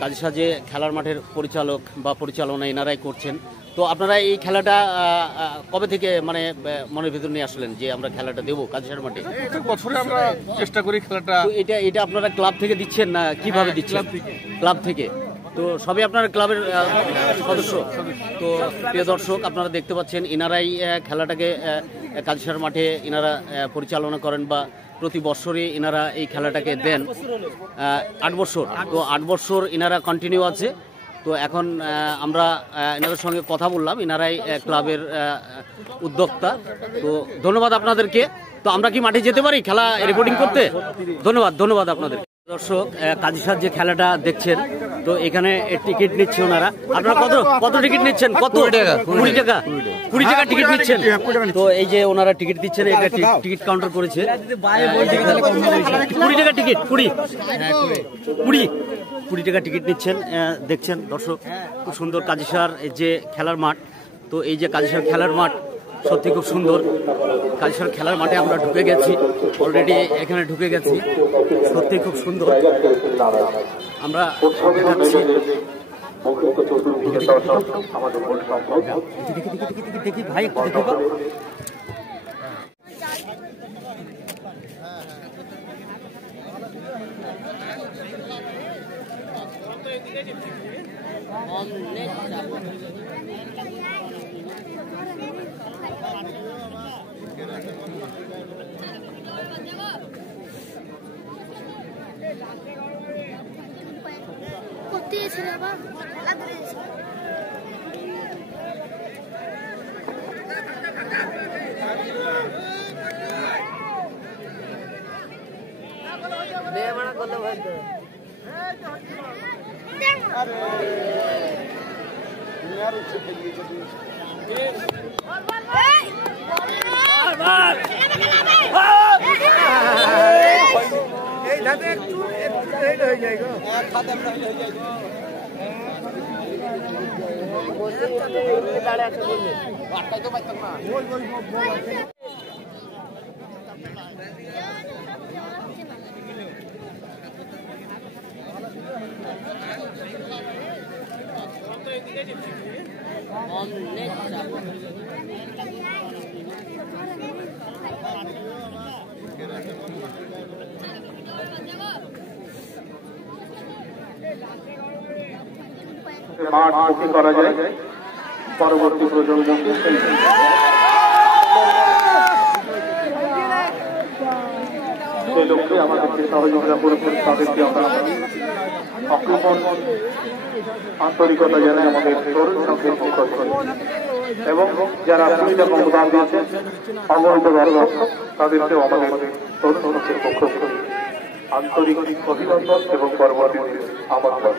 কাজিসা যে খেলার মাঠের পরিচালক বা পরিচালনা এনারাই করছেন। তো আপনারা এই খেলাটা কবে থেকে মানে মনের ভিতর নিয়ে আসলেন যে আমরা খেলাটা দেবো কাজিসার মাঠে? প্রত্যেক বছরে আমরা চেষ্টা করি খেলাটা। এটা আপনারা ক্লাব থেকে দিচ্ছেন না কিভাবে দিচ্ছেন? ক্লাব থেকে। তো সবই আপনার ক্লাবের সদস্য। তো প্রিয় দর্শক, আপনারা দেখতে পাচ্ছেন এনারাই খেলাটাকে কাজিসার মাঠে এনারা পরিচালনা করেন বা প্রতি বছরই এনারা এই খেলাটাকে দেন। 8 বছর। তো 8 বছর এনারা কন্টিনিউ আছে। তো এখন আমরা এনাদের সঙ্গে কথা বললাম, এনারাই ক্লাবের উদ্যোক্তা। তো ধন্যবাদ আপনাদেরকে। তো আমরা কি মাঠে যেতে পারি খেলা রিপোর্টিং করতে? ধন্যবাদ আপনাদের। দর্শক, কাজিসার যে খেলাটা দেখছেন, তো এখানে টিকিট নিচ্ছে ওনারা। আপনারা কত টিকিট নিচ্ছেন? কত টাকা? 20 টাকা। 20 টাকা টিকিট নিচ্ছেন। তো এই যে ওনারা টিকিট দিচ্ছেন, এটা টিকিট কাউন্টার করেছে। 20 টাকা টিকিট। 20 টাকা টিকিট নিচ্ছেন। দেখছেন দর্শক, খুব সুন্দর কাজিসার যে খেলার মাঠ। তো এই যে কাজিসার খেলার মাঠ সত্যি খুব সুন্দর। কাজিসার খেলার মাঠে আমরা ঢুকে গেছি, অলরেডি এখানে ঢুকে গেছি। সত্যি খুব সুন্দর। আমরা দেখাচ্ছি। দেখি ভাই, একটু দেখে পাবো। মাঠ মুক্তি করা যায় পরবর্তী প্রজন্মকে। সেই লক্ষ্যে আমাদেরকে সহযোগিতা করেছেন, তাদেরকে আমরা অকৃপণ আন্তরিকতা জানাই আমাদের তরুণ সংঘের পক্ষ থেকে। এবং যারা ভূমিকা অবদান দিয়েছেন অবৈধভাবে তাদেরকেও আমাদের তরুণ সংঘের পক্ষ থেকে আন্তরিক অভিনন্দন এবং পরবর্তীতে আমন্ত্রণ।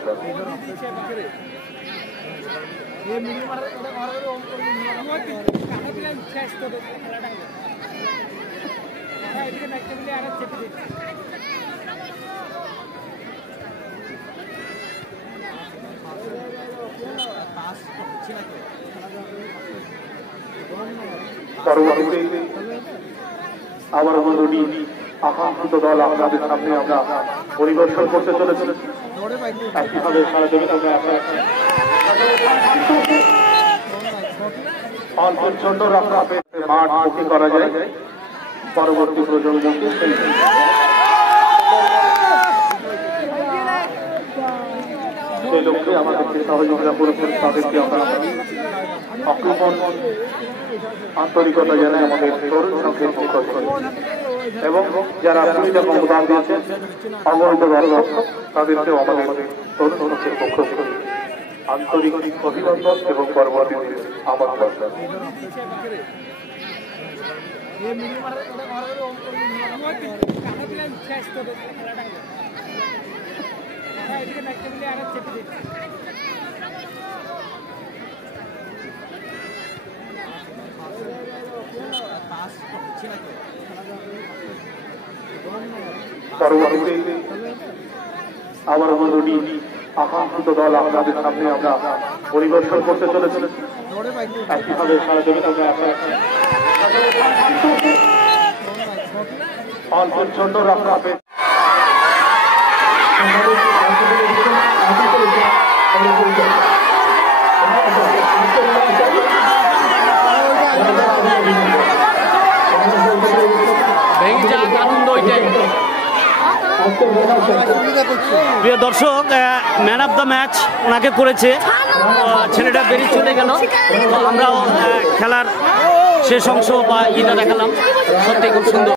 পরবর্তীতে আবার বন্ধুটি আকাঙ্ক্ষিত দল আপনাদের সামনে আমরা পরিদর্শন করতে চলেছি। একইভাবে সারা জমি আমরা অল্প ছোট রাস্তাতে মাঠ মুক্তি করা যায় পরবর্তী প্রজন্মকে। সেই লক্ষ্যে আমাদেরকে সহযোগিতা করেছেন, তাদেরকে আমরা অকৃপণ আন্তরিকতা জানাই আমাদের তরুণ সংঘের পক্ষ থেকে। এবং যারা ভূমিকা অবদান দিয়েছেন অবৈধভাবে তাদেরকেও আমাদের তরুণ সংঘের পক্ষ থেকে আন্তরিক অভিনন্দন এবং পরবর্তীতে আমন্ত্রণ। পরবর্তীতে আবার বন্ধুটি আকাঙ্ক্ষিত দল আপনাদের সামনে আমরা পরিদর্শন করতে চলেছি। একইভাবে সারা জমি আমরা অল্প ছোট রাস্তা প্রিয় দর্শক, ম্যান অফ দ্য ম্যাচ ওনাকে করেছে, ছেলেটা বেরিয়ে চলে গেল। তো আমরাও খেলার শেষ অংশ বা ইটা দেখালাম, সত্যি খুব সুন্দর।